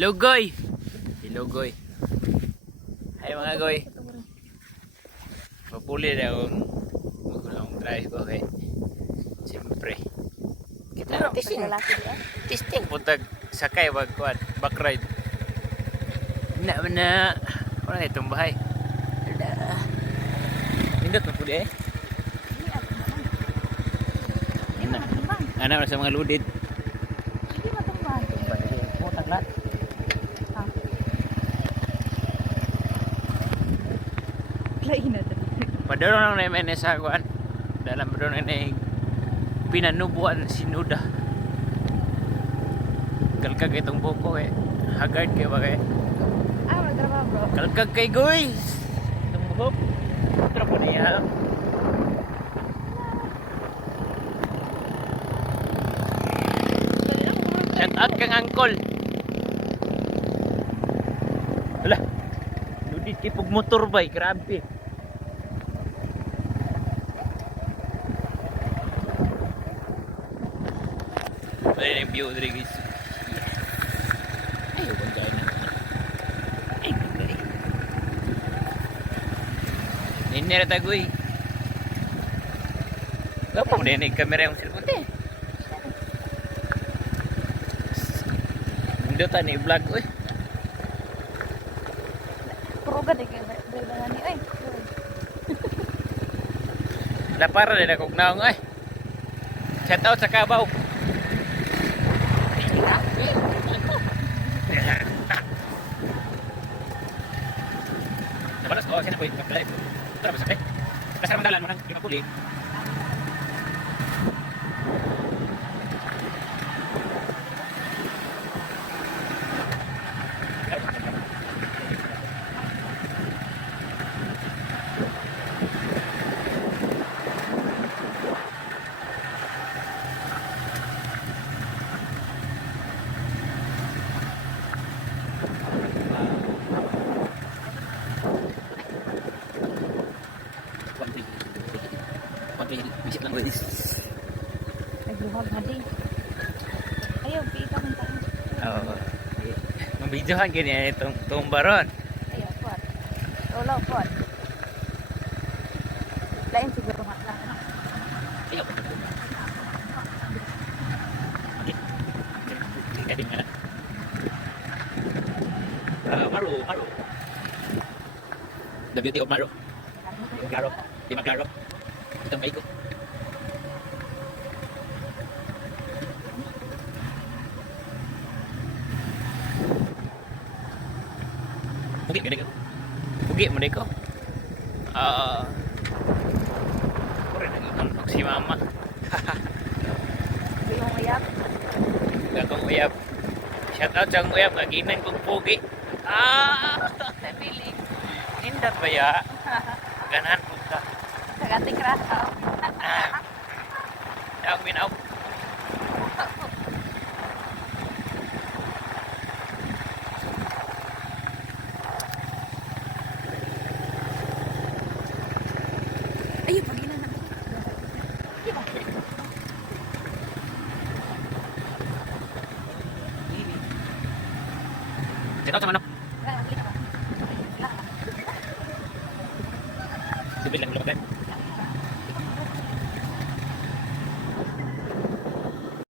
Lugoy. Lugoy. Hay mga goy. Mapuli na akong magulong drive ko kay. Siyempre. Kita testing puntag sakay wag kuan back ride. Na wala itong bahay. Pindot na puli eh. Ano sa mga ludid. Hindi matumbang. Putang lat. Lain na dito. Padaro nang namin sa kuan. Dalam padaro nang pinanubuan sinuda. Kalkag itong buko eh. Haggard kayo ba kayo? Magtrabaho bro. Kalkag kay goy. Itong buko. Trapo niya. Shout out kang angkol. Wala. Ludit kipog motor ba? Grabe. Wala yung view dali guys. Ayaw bang dyan. Ay, gagay. Ninira tagoy. Gapang din yung kamera yung cellphone. Hindi tayo na i-vlog ko eh. Puro ka din kayo. Dagdagan ni. Ay. Lapara din akong naong eh. Shout out sa Kabaw. Nabalas ko, sino po yung mag-live? Ito na ba sakay? Nasa ramdalan mo nang ipapuli. Bisip lang guys. Nagluhag na din. Ayaw, pita man tayo. Oo. Mabidyohan ganyan itong tumbaron. Ayaw, pot. Lolo, pot. Lain siguro nga lang. Ayaw. Okay. Nga. Maro. The beauty of Maro. Claro. Di maklaro. Itong may ko. Pugi ka ko. Pugi mo ko. Pura nag-iunog si mama. Hindi yung uyap. Gagong uyab. Shout out sa uyab. Aginan kong pugi. Nabili. Hindot ba ya? Ganahan po ka. Kagating rasaw. Ako minaw. Ayaw, pag-ina na. Diba? Shout out sa manok.